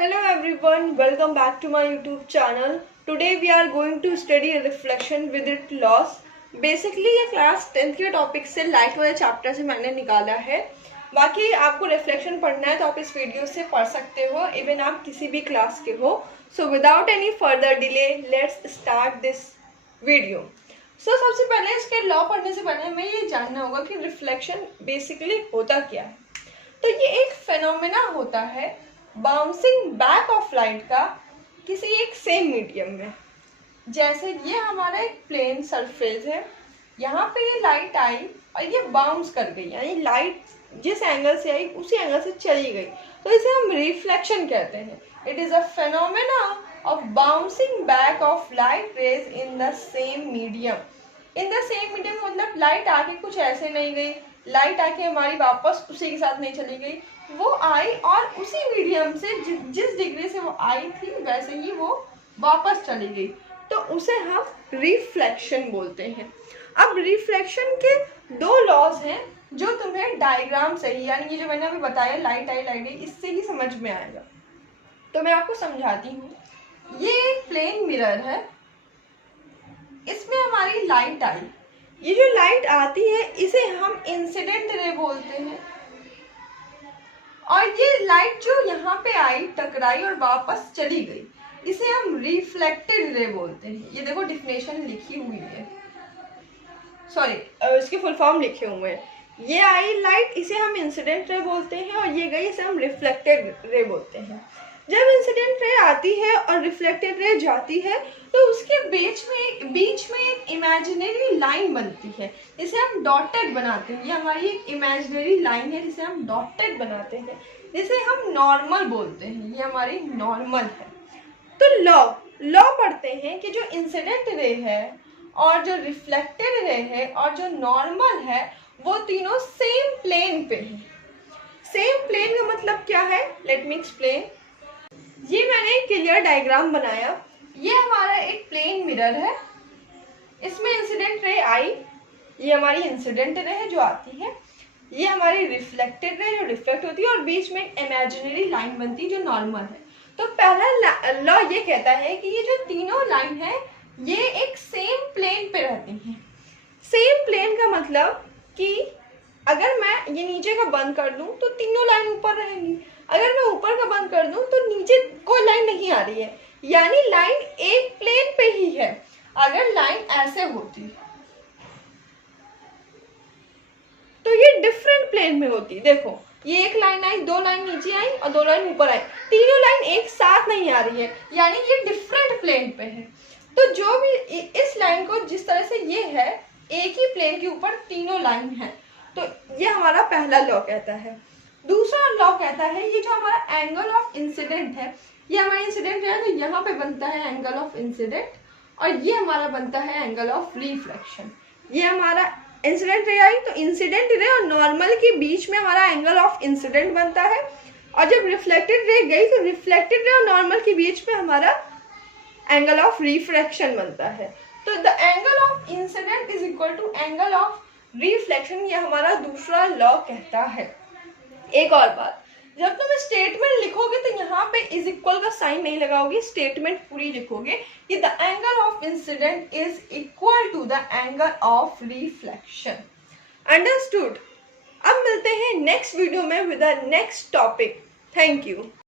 Hello everyone, welcome back to my YouTube channel. Today we are going to study reflection with its laws. Basically ये class 10th के topic से light वाले chapter से मैंने निकाला है. बाकी आपको रिफ्लेक्शन पढ़ना है तो आप इस वीडियो से पढ़ सकते हो, इवन आप किसी भी क्लास के हो. So without any further delay let's start this video. सबसे पहले इसके लॉ पढ़ने से पहले हमें ये जानना होगा कि रिफ्लेक्शन बेसिकली होता क्या है. तो ये एक फेनोमेना होता है बाउंसिंग बैक ऑफ लाइट का किसी एक सेम मीडियम में. जैसे ये हमारा एक प्लेन सरफेस है, यहाँ पे ये लाइट आई और ये बाउंस कर गई, यानी लाइट जिस एंगल से आई उसी एंगल से चली गई, तो इसे हम रिफ्लेक्शन कहते हैं. It is a phenomena of bouncing back of light rays in the same medium. In the same medium मतलब लाइट आके कुछ ऐसे नहीं गई, लाइट आके हमारी वापस उसी के साथ नहीं चली गई, वो आई और उसी मीडियम से जिस डिग्री से वो आई थी वैसे ही वो वापस चली गई, तो उसे हम रिफ्लेक्शन बोलते हैं. अब रिफ्लेक्शन के दो लॉज हैं जो तुम्हें डायग्राम से ही, यानी ये जो मैंने अभी बताया लाइट आई, इससे ही समझ में आएगा. तो मैं आपको समझाती हूँ. ये एक प्लेन मिरर है, इसमें हमारी लाइट आई. ये जो लाइट आती है इसे हम इंसिडेंट रे बोलते हैं, और ये लाइट जो यहाँ पे आई टकराई और वापस चली गई इसे हम रिफ्लेक्टेड रे बोलते हैं. ये देखो डिफिनेशन लिखी हुई है, सॉरी इसकी फुल फॉर्म लिखे हुए हैं. ये आई लाइट, इसे हम इंसिडेंट रे बोलते हैं, और ये गई इसे हम रिफ्लेक्टेड रे बोलते हैं. जब इंसिडेंट रे आती है और रिफ्लेक्टेड रे जाती है तो उसके बीच में एक इमेजिनरी लाइन बनती है, इसे हम डॉटेड बनाते हैं. ये हमारी एक इमेजिनरी लाइन है जिसे हम डॉटेड बनाते हैं, जिसे हम नॉर्मल बोलते हैं. ये हमारी नॉर्मल है. तो लॉ पढ़ते हैं कि जो इंसिडेंट रे है और जो रिफ्लेक्टेड रे है और जो नॉर्मल है वो तीनों सेम प्लेन पे है. सेम प्लेन का मतलब क्या है, लेट मी एक्सप्लेन. ये मैंने एक क्लियर डायग्राम बनाया. ये हमारा एक प्लेन मिरर है, इसमें इंसिडेंट रे आई, ये हमारी इंसिडेंट रे है जो आती है, ये हमारी रिफ्लेक्टेड रे जो रिफ्लेक्ट होती है, और बीच में एक इमेजिनरी लाइन बनती है जो नॉर्मल है. तो पहला लॉ ये कहता है कि ये जो तीनों लाइन है ये एक सेम प्लेन पे रहती हैं. सेम प्लेन का मतलब कि अगर मैं ये नीचे का बंद कर दूं तो तीनों लाइन ऊपर रहेंगी, अगर मैं ऊपर का बंद कर दूं तो नीचे कोई लाइन नहीं आ रही है, यानी लाइन एक प्लेन पे ही है. अगर लाइन ऐसे होती तो ये डिफरेंट प्लेन में होती. देखो ये एक लाइन आई, दो लाइन नीचे आई और दो लाइन ऊपर आई, तीनों लाइन एक साथ नहीं आ रही है, यानी ये डिफरेंट प्लेन पे है. तो जो भी इस लाइन को जिस तरह से ये है, एक ही प्लेन के ऊपर तीनों लाइन है, तो ये हमारा पहला लॉ कहता है. दूसरा लॉ कहता है ये जो हमारा एंगल ऑफ इंसिडेंट है, ये हमारा इंसिडेंट है तो यहाँ पे बनता है एंगल ऑफ इंसिडेंट, और ये हमारा बनता है एंगल ऑफ रिफ्लेक्शन. ये हमारा इंसिडेंट रे आई तो इंसिडेंट रे और नॉर्मल के बीच में हमारा एंगल ऑफ इंसिडेंट बनता है, और जब रिफ्लेक्टेड रे गई तो रिफ्लेक्टेड रे और नॉर्मल के बीच में हमारा एंगल ऑफ रिफ्रैक्शन बनता है. तो the angle of incident is equal to angle of reflection, ये हमारा दूसरा लॉ कहता है. एक और बात, जब तुम स्टेटमेंट लिखोगे तो यहाँ पे इज इक्वल का साइन नहीं लगाओगे, स्टेटमेंट पूरी लिखोगे कि the angle of incident is equal to the angle of reflection. Understood. अब मिलते हैं नेक्स्ट वीडियो में with the next topic. Thank you.